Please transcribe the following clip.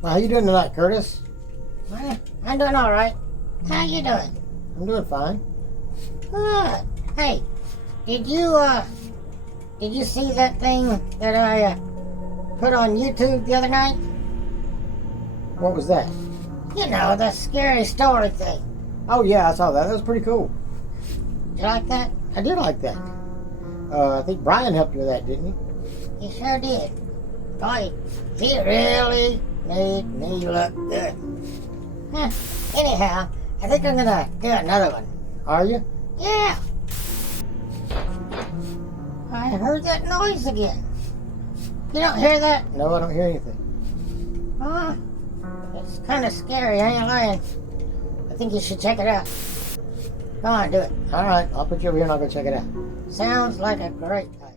Well, how you doing tonight, Curtis? I'm doing all right. How you doing? I'm doing fine. Good. Hey, did you see that thing that I put on YouTube the other night? What was that? You know, the scary story thing. Oh, yeah, I saw that. That was pretty cool. You like that? I did like that. I think Brian helped you with that, didn't he? He sure did. Boy, he really made me look good. Anyhow, I think I'm gonna do another one. Are you? Yeah. I heard that noise again. You don't hear that? No, I don't hear anything. Huh? It's kind of scary, I ain't lying. I think you should check it out. Go on, do it. All right, I'll put you over here and I'll go check it out. Sounds like a great idea.